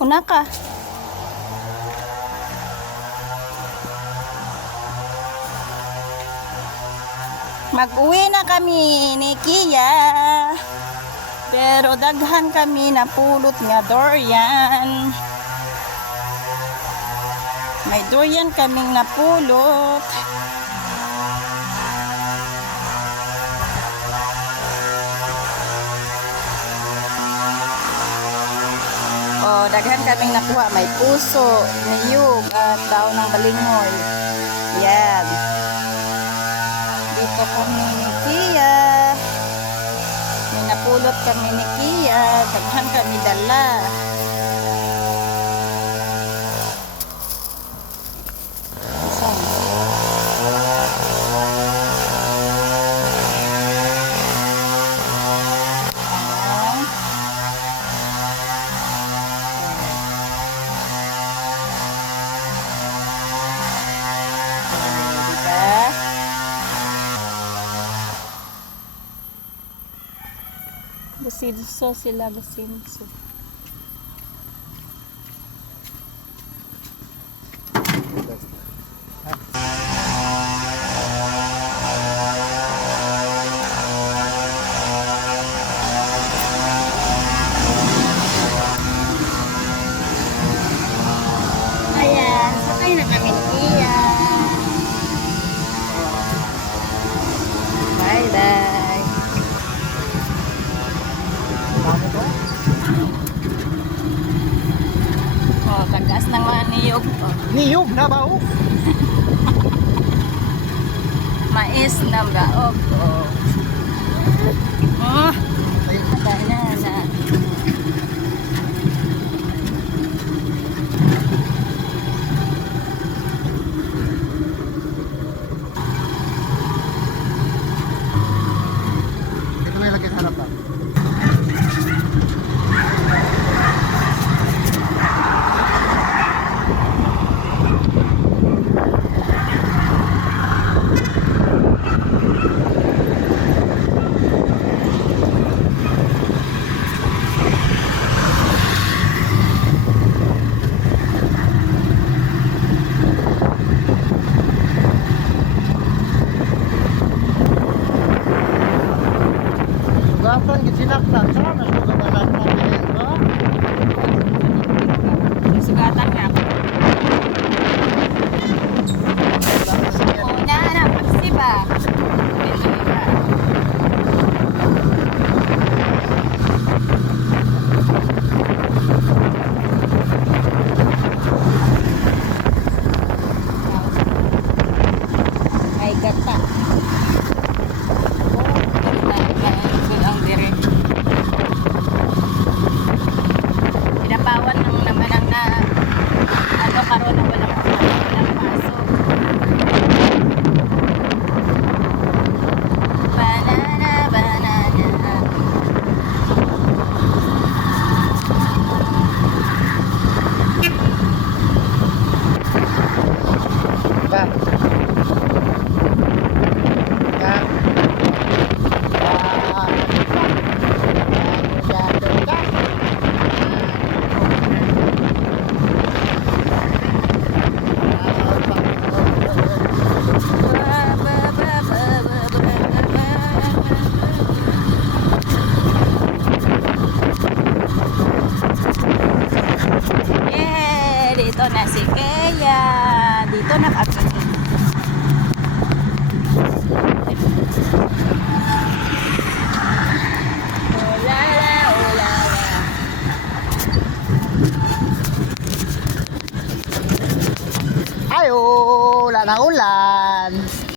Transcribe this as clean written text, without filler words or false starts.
Una ka. Mag-uwi na kami ni Kia. Pero daghan kami na pulot nga durian. May durian kaming napulot. Oh, daghan kaming nakuha. May puso, niyog, at daon ng balingoy. Yan. Dito kami ni Kia. May napulot kami ni Kia. Daghan kami dala. Basinso sila, basinso. Ayan, sakay na kami ni Kia. Bye-bye. Oh, tagas ng mga niyog. Oh. Niyog na ba o? Mais na daog. Oh. Oh. Na. Ito may lagay sa harapan. Sugatan, gisinaktan. Saan na sugatan natin ba? Sugatan nga. Oh, na, paksi ba? Ay, gata. Pinapawan ng naman ang na ano karon na walang pasok. Banana. Ba? Yeah, dito na si Kaya. Dito na kami. Ulala. Ayo, wala na ulan.